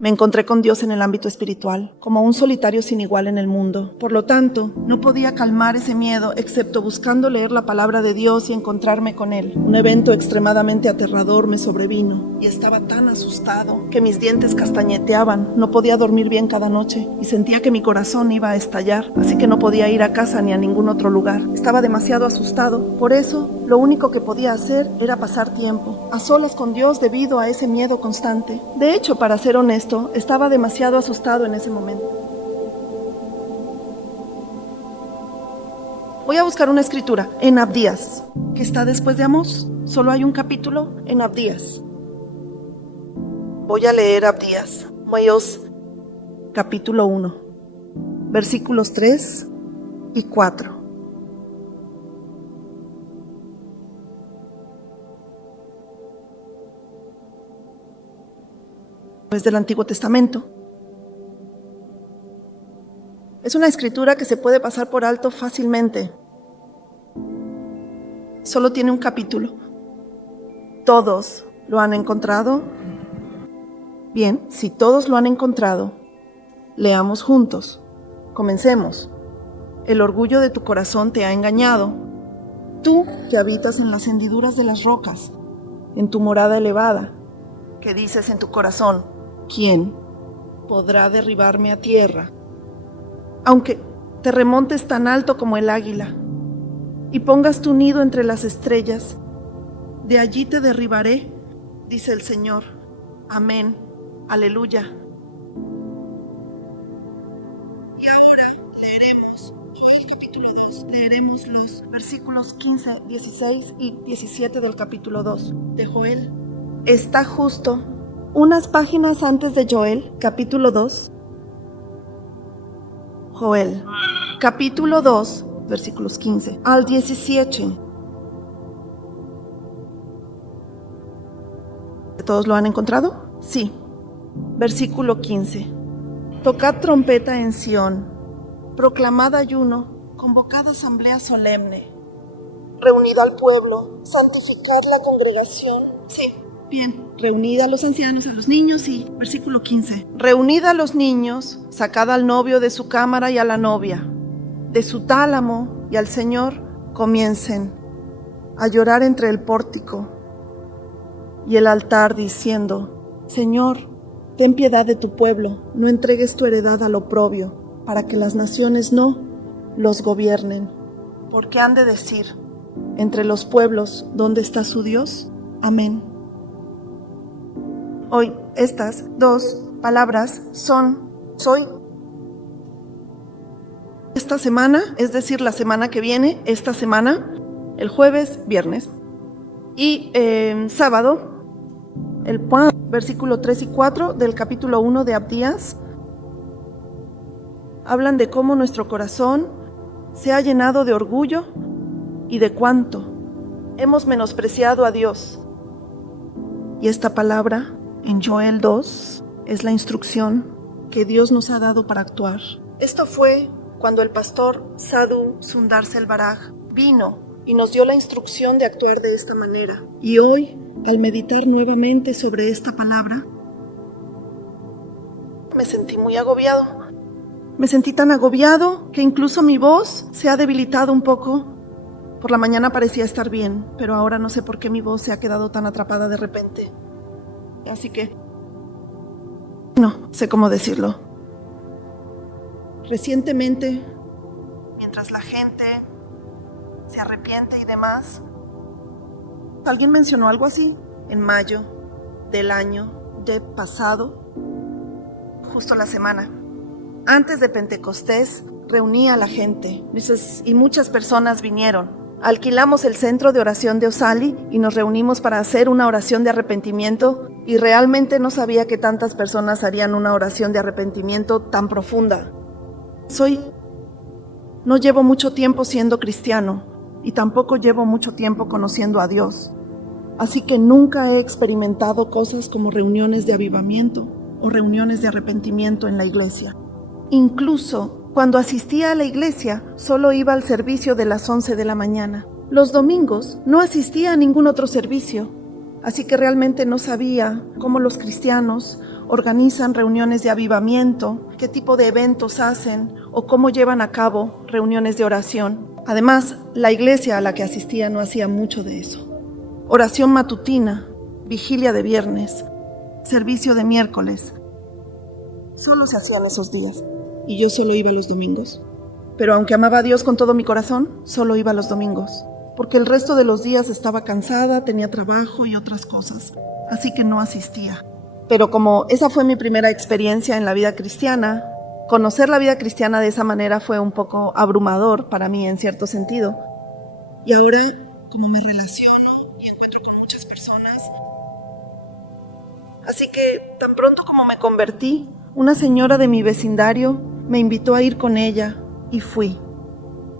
Me encontré con Dios en el ámbito espiritual, como un solitario sin igual en el mundo. Por lo tanto, no podía calmar ese miedo excepto buscando leer la palabra de Dios y encontrarme con Él. Un evento extremadamente aterrador me sobrevino y estaba tan asustado que mis dientes castañeteaban. No podía dormir bien cada noche y sentía que mi corazón iba a estallar, así que no podía ir a casa ni a ningún otro lugar. Estaba demasiado asustado, por eso lo único que podía hacer era pasar tiempo a solas con Dios debido a ese miedo constante. De hecho, para ser honesto, estaba demasiado asustado en ese momento. Voy a buscar una escritura en Abdías, que está después de Amós. Solo hay un capítulo en Abdías. Voy a leer Abdías, Amós, capítulo 1, versículos 3 y 4. Del Antiguo Testamento. Es una escritura que se puede pasar por alto fácilmente. Solo tiene un capítulo. ¿Todos lo han encontrado? Bien, si todos lo han encontrado, leamos juntos. Comencemos. El orgullo de tu corazón te ha engañado. Tú que habitas en las hendiduras de las rocas, en tu morada elevada, que dices en tu corazón: ¿quién podrá derribarme a tierra? Aunque te remontes tan alto como el águila y pongas tu nido entre las estrellas, de allí te derribaré, dice el Señor. Amén. Aleluya. Y ahora leeremos Joel capítulo 2. Leeremos los versículos 15, 16 y 17 del capítulo 2 de Joel. Está justo unas páginas antes de Joel, capítulo 2. Joel, capítulo 2, versículos 15 al 17. ¿Todos lo han encontrado? Sí. Versículo 15. Tocad trompeta en Sión, proclamad ayuno, convocad asamblea solemne. Reunid al pueblo, santificad la congregación. Sí. Bien, reunid a los ancianos, a los niños y versículo 15. Reunid a los niños, sacad al novio de su cámara y a la novia, de su tálamo, y al Señor comiencen a llorar entre el pórtico y el altar diciendo: Señor, ten piedad de tu pueblo, no entregues tu heredad al oprobio, para que las naciones no los gobiernen. Porque han de decir entre los pueblos: ¿dónde está su Dios? Amén. Hoy estas dos palabras son soy. Esta semana, es decir, la semana que viene, esta semana, el jueves, viernes y sábado, el versículo 3 y 4 del capítulo 1 de Abdías, hablan de cómo nuestro corazón se ha llenado de orgullo y de cuánto hemos menospreciado a Dios. Y esta palabra en Joel 2 es la instrucción que Dios nos ha dado para actuar. Esto fue cuando el pastor Sadhu Sundar Selvaraj vino y nos dio la instrucción de actuar de esta manera. Y hoy, al meditar nuevamente sobre esta palabra, me sentí muy agobiado. Me sentí tan agobiado que incluso mi voz se ha debilitado un poco. Por la mañana parecía estar bien, pero ahora no sé por qué mi voz se ha quedado tan atrapada de repente. Así que no sé cómo decirlo. Recientemente, mientras la gente se arrepiente y demás, alguien mencionó algo así en mayo del año de pasado, justo la semana antes de Pentecostés, reuní a la gente y muchas personas vinieron. Alquilamos el centro de oración de Osali y nos reunimos para hacer una oración de arrepentimiento, y realmente no sabía que tantas personas harían una oración de arrepentimiento tan profunda. No llevo mucho tiempo siendo cristiano y tampoco llevo mucho tiempo conociendo a Dios, así que nunca he experimentado cosas como reuniones de avivamiento o reuniones de arrepentimiento en la iglesia. Incluso cuando asistía a la iglesia, solo iba al servicio de las 11 de la mañana. Los domingos no asistía a ningún otro servicio. así que realmente no sabía cómo los cristianos organizan reuniones de avivamiento, qué tipo de eventos hacen o cómo llevan a cabo reuniones de oración. Además, la iglesia a la que asistía no hacía mucho de eso. Oración matutina, vigilia de viernes, servicio de miércoles. Solo se hacían esos días y yo solo iba los domingos. Pero aunque amaba a Dios con todo mi corazón, solo iba los domingos, porque el resto de los días estaba cansada, tenía trabajo y otras cosas, así que no asistía. Pero como esa fue mi primera experiencia en la vida cristiana, conocer la vida cristiana de esa manera fue un poco abrumador para mí en cierto sentido. Y ahora, como me relaciono y encuentro con muchas personas, así que tan pronto como me convertí, una señora de mi vecindario me invitó a ir con ella y fui.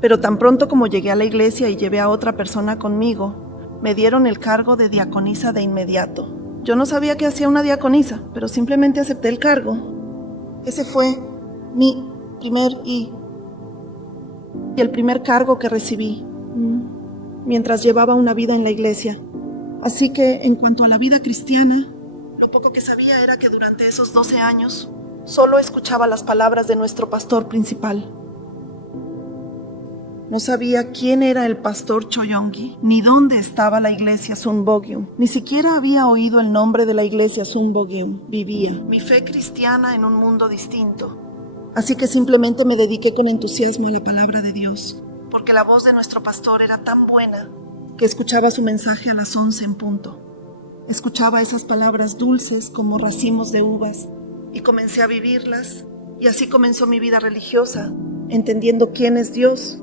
Pero tan pronto como llegué a la iglesia y llevé a otra persona conmigo, me dieron el cargo de diaconisa de inmediato. Yo no sabía qué hacía una diaconisa, pero simplemente acepté el cargo. Ese fue mi el primer cargo que recibí mientras llevaba una vida en la iglesia. Así que en cuanto a la vida cristiana, lo poco que sabía era que durante esos 12 años solo escuchaba las palabras de nuestro pastor principal. No sabía quién era el pastor Choyongi, ni dónde estaba la iglesia Sunbogyum. Ni siquiera había oído el nombre de la iglesia Sunbogyum. Vivía mi fe cristiana en un mundo distinto. Así que simplemente me dediqué con entusiasmo a la palabra de Dios, porque la voz de nuestro pastor era tan buena que escuchaba su mensaje a las 11 en punto. Escuchaba esas palabras dulces como racimos de uvas y comencé a vivirlas, y así comenzó mi vida religiosa, entendiendo quién es Dios.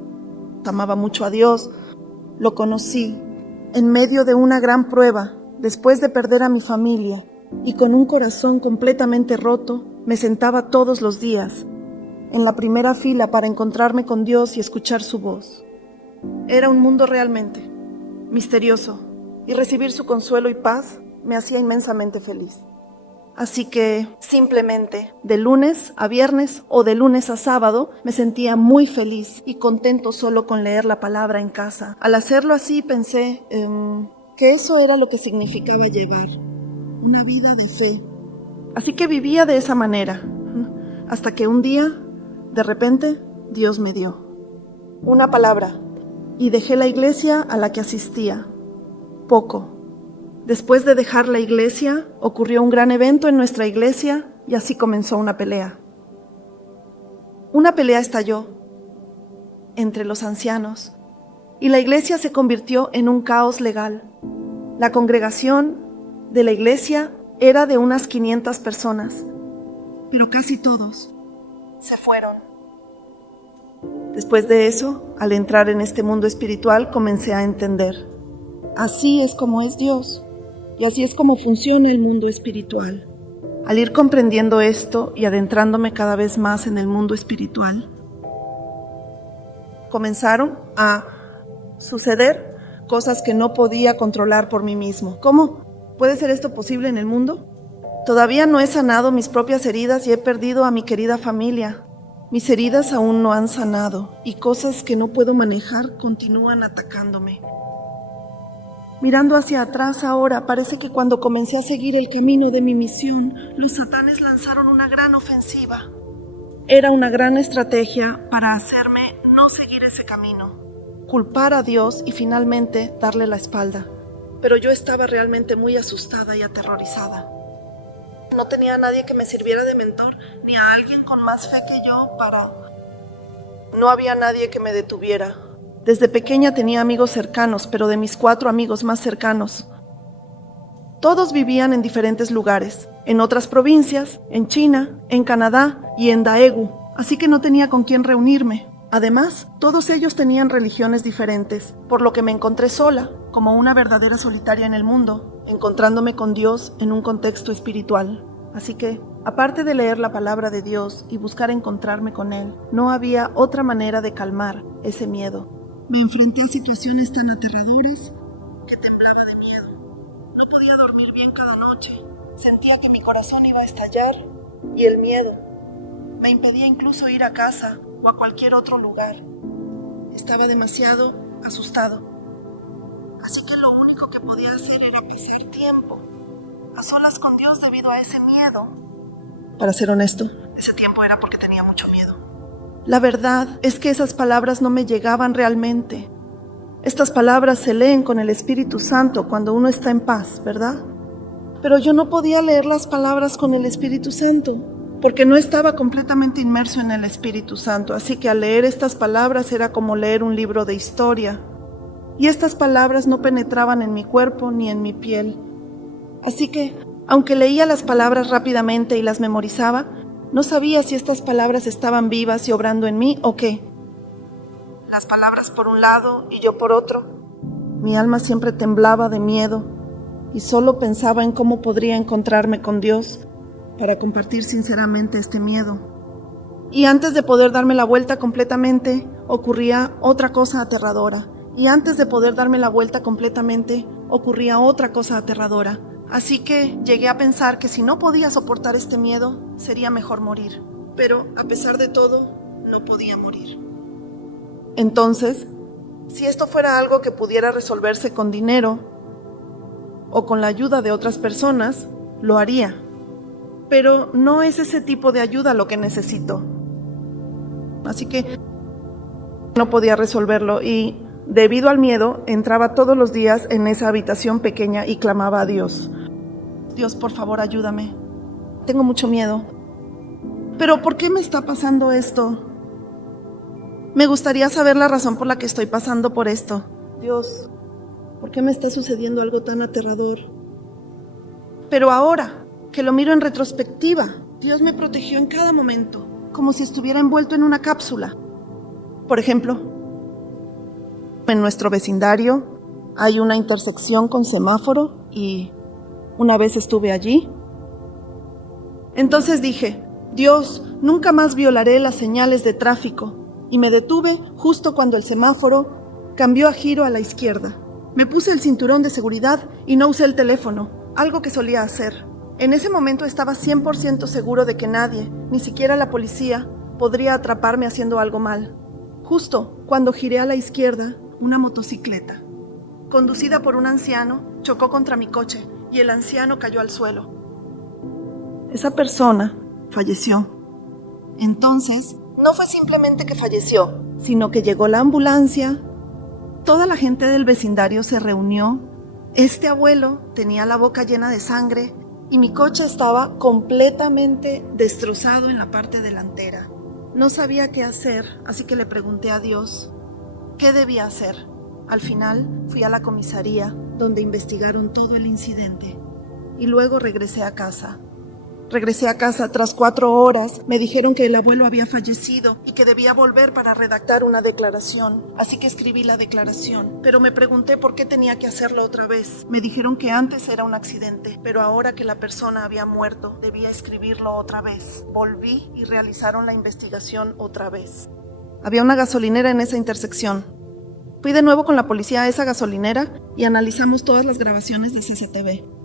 Amaba mucho a Dios, lo conocí en medio de una gran prueba, después de perder a mi familia, y con un corazón completamente roto, me sentaba todos los días en la primera fila para encontrarme con Dios y escuchar su voz. Era un mundo realmente misterioso, y recibir su consuelo y paz me hacía inmensamente feliz. Así que simplemente de lunes a viernes o de lunes a sábado me sentía muy feliz y contento solo con leer la palabra en casa. Al hacerlo así pensé que eso era lo que significaba llevar una vida de fe. Así que vivía de esa manera, hasta que un día, de repente, Dios me dio una palabra y dejé la iglesia a la que asistía. Poco. Después de dejar la iglesia, ocurrió un gran evento en nuestra iglesia y así comenzó una pelea. Una pelea estalló entre los ancianos y la iglesia se convirtió en un caos legal. La congregación de la iglesia era de unas 500 personas, pero casi todos se fueron. Después de eso, al entrar en este mundo espiritual, comencé a entender. Así es como es Dios. Y así es como funciona el mundo espiritual. Al ir comprendiendo esto y adentrándome cada vez más en el mundo espiritual, comenzaron a suceder cosas que no podía controlar por mí mismo. ¿Cómo puede ser esto posible en el mundo? Todavía no he sanado mis propias heridas y he perdido a mi querida familia. Mis heridas aún no han sanado y cosas que no puedo manejar continúan atacándome. Mirando hacia atrás ahora, parece que cuando comencé a seguir el camino de mi misión, los satanes lanzaron una gran ofensiva. Era una gran estrategia para hacerme no seguir ese camino, culpar a Dios y finalmente darle la espalda. Pero yo estaba realmente muy asustada y aterrorizada. No tenía a nadie que me sirviera de mentor, ni a alguien con más fe que yo No había nadie que me detuviera. Desde pequeña tenía amigos cercanos, pero de mis 4 amigos más cercanos, todos vivían en diferentes lugares, en otras provincias, en China, en Canadá y en Daegu, así que no tenía con quién reunirme. Además, todos ellos tenían religiones diferentes, por lo que me encontré sola, como una verdadera solitaria en el mundo, encontrándome con Dios en un contexto espiritual. Así que, aparte de leer la palabra de Dios y buscar encontrarme con Él, no había otra manera de calmar ese miedo. Me enfrenté a situaciones tan aterradoras que temblaba de miedo. No podía dormir bien cada noche. Sentía que mi corazón iba a estallar y el miedo me impedía incluso ir a casa o a cualquier otro lugar. Estaba demasiado asustado. Así que lo único único que podía hacer era pasar tiempo a solas con Dios debido a ese miedo. Para ser honesto, ese tiempo era porque tenía mucho miedo. La verdad es que esas palabras no me llegaban realmente. Estas palabras se leen con el Espíritu Santo cuando uno está en paz, ¿verdad? Pero yo no podía leer las palabras con el Espíritu Santo, porque no estaba completamente inmerso en el Espíritu Santo, así que al leer estas palabras era como leer un libro de historia. Y estas palabras no penetraban en mi cuerpo ni en mi piel. Así que, aunque leía las palabras rápidamente y las memorizaba, no sabía si estas palabras estaban vivas y obrando en mí o qué. Las palabras por un lado y yo por otro. Mi alma siempre temblaba de miedo y solo pensaba en cómo podría encontrarme con Dios para compartir sinceramente este miedo. Y antes de poder darme la vuelta completamente, ocurría otra cosa aterradora. Y antes de poder darme la vuelta completamente, ocurría otra cosa aterradora. Así que llegué a pensar que si no podía soportar este miedo, sería mejor morir. Pero, a pesar de todo, no podía morir. Entonces, si esto fuera algo que pudiera resolverse con dinero o con la ayuda de otras personas, lo haría. Pero no es ese tipo de ayuda lo que necesito. Así que no podía resolverlo y, debido al miedo, entraba todos los días en esa habitación pequeña y clamaba a Dios. Dios, por favor, ayúdame. Tengo mucho miedo. ¿Pero por qué me está pasando esto? Me gustaría saber la razón por la que estoy pasando por esto. Dios, ¿por qué me está sucediendo algo tan aterrador? Pero ahora que lo miro en retrospectiva, Dios me protegió en cada momento, como si estuviera envuelto en una cápsula. Por ejemplo, en nuestro vecindario hay una intersección con semáforo y una vez estuve allí. Entonces dije, Dios, nunca más violaré las señales de tráfico, y me detuve justo cuando el semáforo cambió a giro a la izquierda. Me puse el cinturón de seguridad y no usé el teléfono, algo que solía hacer. En ese momento estaba 100% seguro de que nadie, ni siquiera la policía, podría atraparme haciendo algo mal. Justo cuando giré a la izquierda, una motocicleta, conducida por un anciano, chocó contra mi coche y el anciano cayó al suelo. Esa persona falleció. Entonces, no fue simplemente que falleció, sino que llegó la ambulancia. Toda la gente del vecindario se reunió. Este abuelo tenía la boca llena de sangre y mi coche estaba completamente destrozado en la parte delantera. No sabía qué hacer, así que le pregunté a Dios qué debía hacer. Al final fui a la comisaría, donde investigaron todo el incidente. Y luego regresé a casa. Tras 4 horas. Me dijeron que el abuelo había fallecido y que debía volver para redactar una declaración. Así que escribí la declaración. Pero me pregunté por qué tenía que hacerlo otra vez. Me dijeron que antes era un accidente, pero ahora que la persona había muerto, debía escribirlo otra vez. Volví y realizaron la investigación otra vez. Había una gasolinera en esa intersección. Fui de nuevo con la policía a esa gasolinera y analizamos todas las grabaciones de CCTV.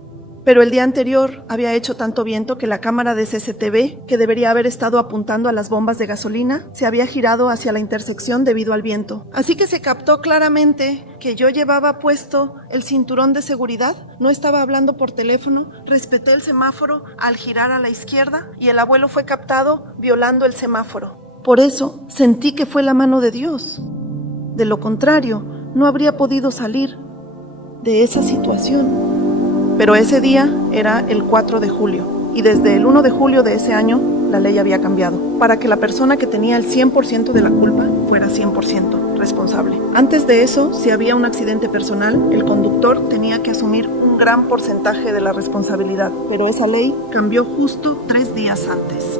Pero el día anterior había hecho tanto viento que la cámara de CCTV, que debería haber estado apuntando a las bombas de gasolina, se había girado hacia la intersección debido al viento. Así que se captó claramente que yo llevaba puesto el cinturón de seguridad, no estaba hablando por teléfono, respeté el semáforo al girar a la izquierda y el abuelo fue captado violando el semáforo. Por eso sentí que fue la mano de Dios. De lo contrario, no habría podido salir de esa situación. Pero ese día era el 4 de julio y desde el 1 de julio de ese año la ley había cambiado para que la persona que tenía el 100% de la culpa fuera 100% responsable. Antes de eso, si había un accidente personal, el conductor tenía que asumir un gran porcentaje de la responsabilidad, pero esa ley cambió justo 3 días antes.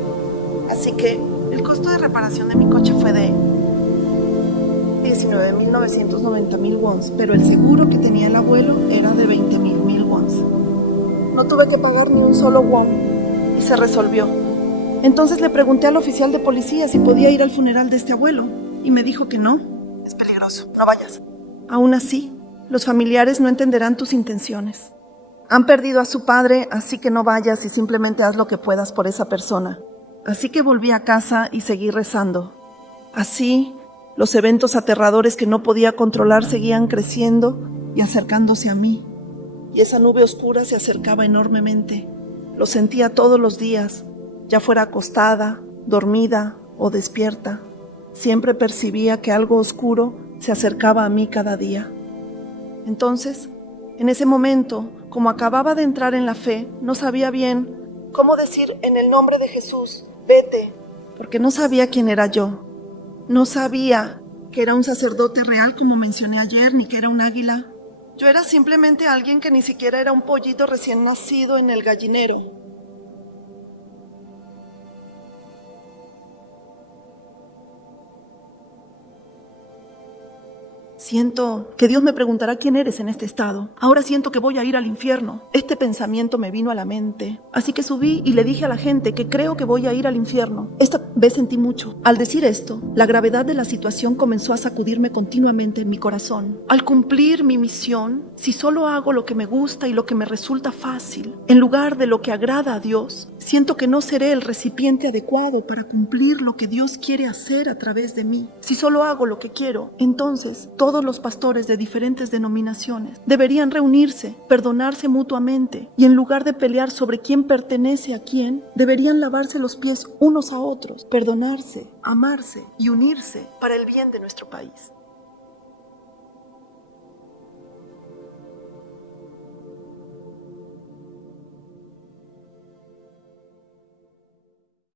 Así que el costo de reparación de mi coche fue de 19.990.000 wons, pero el seguro que tenía el abuelo era de 20.000 wons. No tuve que pagar ni un solo won y se resolvió. Entonces le pregunté al oficial de policía si podía ir al funeral de este abuelo y me dijo que no. Es peligroso, no vayas. Aún así, los familiares no entenderán tus intenciones. Han perdido a su padre, así que no vayas y simplemente haz lo que puedas por esa persona. Así que volví a casa y seguí rezando. Así, los eventos aterradores que no podía controlar seguían creciendo y acercándose a mí. y esa nube oscura se acercaba enormemente. Lo sentía todos los días, ya fuera acostada, dormida o despierta. Siempre percibía que algo oscuro se acercaba a mí cada día. Entonces, en ese momento, como acababa de entrar en la fe, no sabía bien cómo decir en el nombre de Jesús, vete, porque no sabía quién era yo. No sabía que era un sacerdote real como mencioné ayer, ni que era un águila. Yo era simplemente alguien que ni siquiera era un pollito recién nacido en el gallinero. Siento que Dios me preguntará quién eres en este estado. Ahora siento que voy a ir al infierno. Este pensamiento me vino a la mente. Así que subí y le dije a la gente que creo que voy a ir al infierno. Esta vez sentí mucho. Al decir esto, la gravedad de la situación comenzó a sacudirme continuamente en mi corazón. Al cumplir mi misión, si solo hago lo que me gusta y lo que me resulta fácil, en lugar de lo que agrada a Dios, siento que no seré el recipiente adecuado para cumplir lo que Dios quiere hacer a través de mí. Si solo hago lo que quiero, entonces todos los pastores de diferentes denominaciones deberían reunirse, perdonarse mutuamente y en lugar de pelear sobre quién pertenece a quién, deberían lavarse los pies unos a otros, perdonarse, amarse y unirse para el bien de nuestro país.